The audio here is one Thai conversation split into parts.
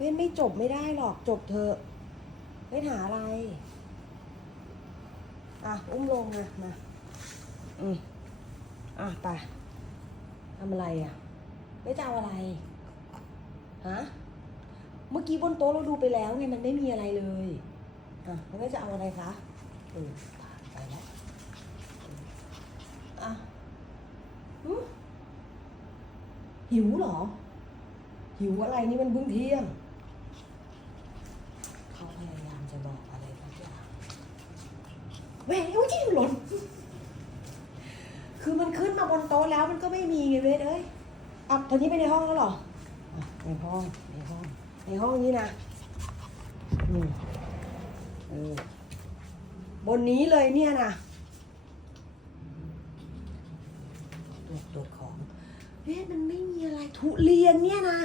เว้นไม่จบไม่ได้หรอกจบเถอะเว้นหาอะไร อะ อุ้มลงนะมาอืมอะไปทำอะไรอะ ไม่จะเอาอะไรฮะเมื่อกี้บนโต๊ะเราดูไปแล้วไงมันไม่มีอะไรเลยอะแล้วไม่จะเอาอะไรคะเออไปแล้วอะหึหิวเหรอ หิวอะไรนี่มันเพิ่งเที่ยง เขาพยายามจะบอกอะไรบางอย่าง แหววจริงหล่นคือมันขึ้นมาบนโต๊ะแล้วมันก็ไม่มีไงเวทเอ้ยอะตอนนี้ไปในห้องแล้วเหรออะในห้องในห้องในห้องนี้นะอืมเออบนนี้เลยเนี่ยนะตรวจตรวจของเฮ้ยมันไม่มีอะไรทุเรียนเนี่ยนะ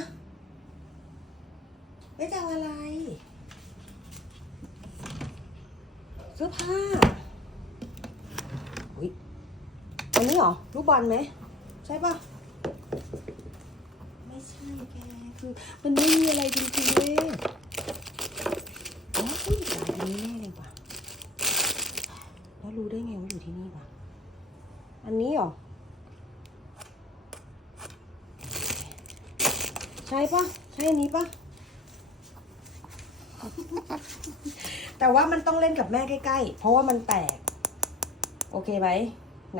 ไม่จะเอาอะไร เสื้อผ้า อุ้ยอันนี้เหรอ ลูกบอลไหม ใช่ปะไม่ใช่แก คือ มันไม่มีอะไรจริงๆเลยอ๋ออันนี้แน่เลยว่ะแล้วรู้ได้ไงว่าอยู่ที่นี่วะอันนี้เหรอ ใช่ปะใช่อันนี้ปะแต่ว่ามันต้องเล่นกับแม่ใกล้ๆ เพราะว่ามันแตก โอเคไหม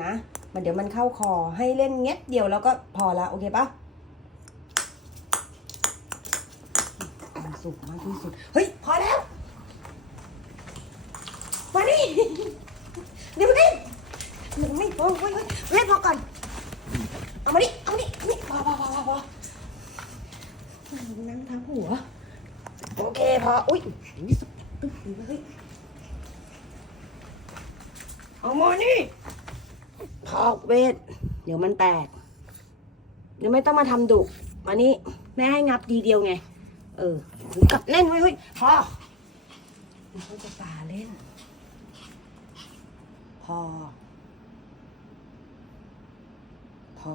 นะ มันเดี๋ยวมันเข้าคอให้เล่นเงี้ยเดียวแล้วก็พอละโอเคปะความสุขมากที่สุด เฮ้ย พอแล้ว มานี่เดี๋ยวมาดิมันไม่พอเฮ้ยเฮ้ยเฮ้ยพอก่อน เอามาดิเอามาดิเอามาดิพอพอพอพอพอนั่งทับหัว โอเคพอ อุ้ยอุ๊ยสุดตึ๊บเลย เอามานี่พอกเวท เดี๋ยวมันแตก เดี๋ยวไม่ต้องมาทำดุมานี่แม่ให้งับดีเดียวไง เออหูกลับแน่นไว้เฮ้ยพอมันก็จะป่าเล่น พอ พอ